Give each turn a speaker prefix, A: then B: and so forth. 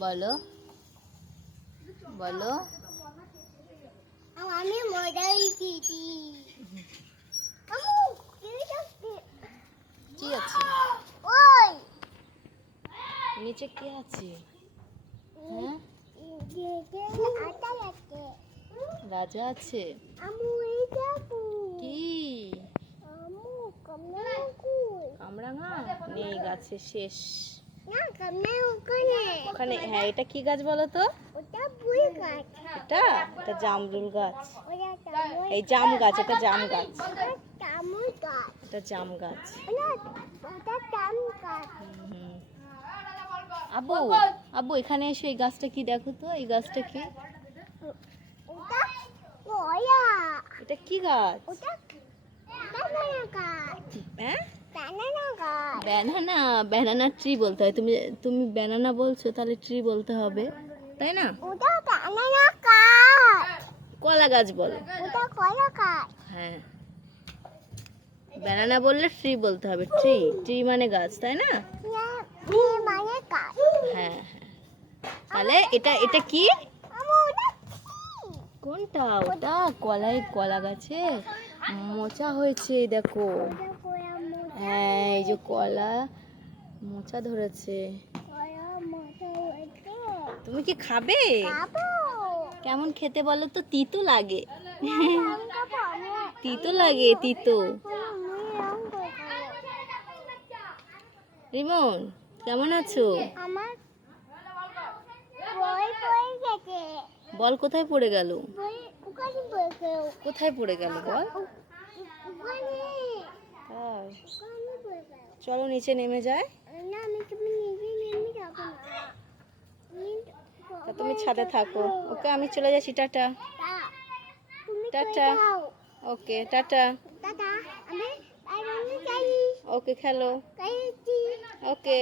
A: বলো। বলো।
B: আমি মজা দিয়েছি কি
A: আছে?
B: ওই।
A: নিচে কি আছে?
B: আছে
A: রাজা আছে। কি? কামরাঙা নেই গাছে শেষ।
B: ওখানে
A: হ্যাঁ এটা কি গাছ বলো তো? এটা? এটা জামরুল গাছ। এই জাম গাছ এটা জাম গাছ। এটা জাম গাছ। আব্বু আব্বু এখানে এসো এই গাছটা কি দেখো তো? এই গাছটা কি? এটা কি গাছ? হ্যাঁ? ব্যানানা ব্যানানা ট্রি বলতে হয়। তুমি তুমি ব্যানানা বলছো তাহলে ট্রি বলতে হবে। তাই না? কলা গাছ বলো।
B: ওটা কলা গাছ
A: হ্যাঁ। ব্যানানা বললে ট্রি বলতে হবে। ট্রি ট্রি মানে গাছ তাই না?
B: মানে গাছ
A: হ্যাঁ হ্যাঁ। তাহলে এটা এটা কি? কোনটা? ওটা কলাই কলা গাছে। মোচা হয়েছে দেখো। হ্যাঁ এই যে কলা মোচা ধরেছে। তুমি কি খাবে? কেমন খেতে বলো তো? তিতো লাগে। তিতো লাগে তিতো। রিমন কেমন আছো? বল কোথায় পড়ে গেল?
B: পড়ে গেল
A: কোথায় পড়ে গেল বল
B: ওখানে
A: তাই।
B: ওখানে পড়ে গেল
A: চলো নিচে নেমে যায় তা তুমি ছাদে থাকো। ওকে আমি চলে যাচ্ছি tata. Tata. Okay tata. Okay খেলো। ওকে।